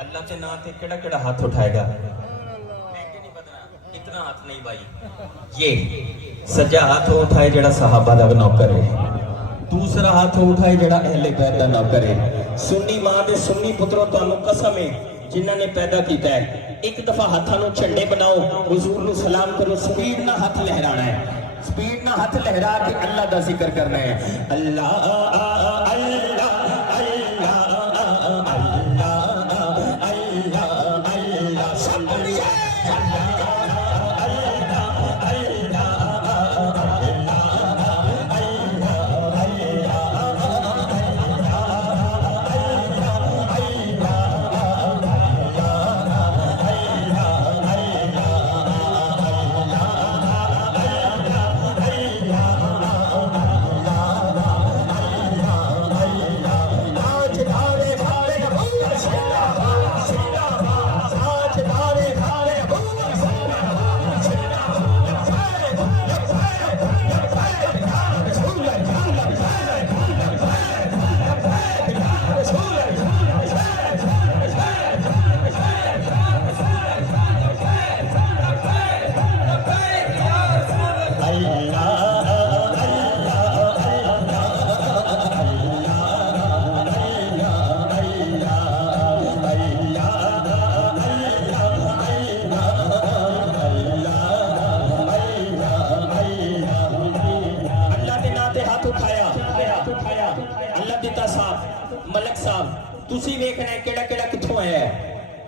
अल्लाह के नाम पे केड़ा केड़ा हाथ उठाएगा? इतना हाथ नहीं भाई। ये सज्जा हाथ उठाए जेड़ा सहाबा दा नौकर है, दूसरा हाथ उठाए जेड़ा अहले बैत दा नौकर है। सुन्नी मां दे सुन्नी पुत्रों तुहानू कसम है जिन्हां ने पैदा किया है, एक दफा हाथां नू झंडे बनाओ, हुजूर नू सलाम करो, स्पीड ना हाथ लहराना है, स्पीड ना हाथ लहरा के अल्लाह दा जिक्र करना है। अल्लाह अल्लाह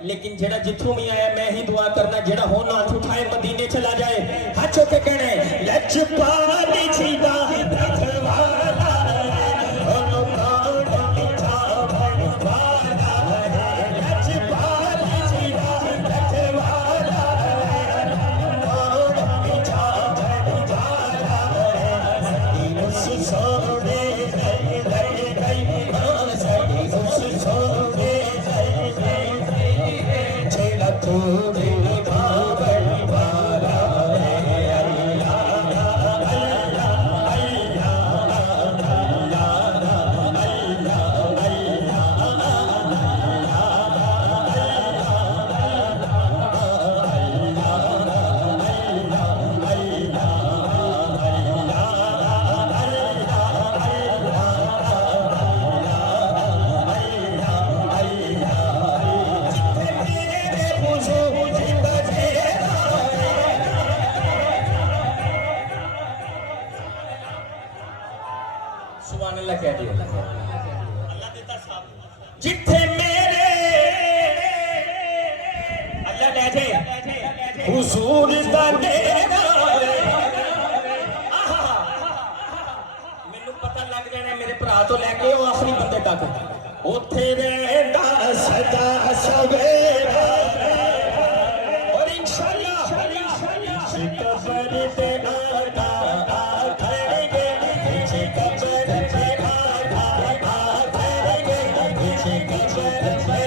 लेकिन जेड़ा जिथों भी आया मैं ही दुआ करना, जेड़ा हो हाथ उठाए मदीने चला जाए, हाथ चोके कहने लजपाली जीदा रखवाला जिथे मेरे अल्लाह ले जाए हुजूर दा डेरा, मैनू पता लग जाना मेरे भरा तो लैके वो आखिरी बंदे तक उथे रहंदा सदा सवेरा, और इंशाअल्लाह कबर ते आदा आखड़गे, कबर ते आदा आखड़गे, कबर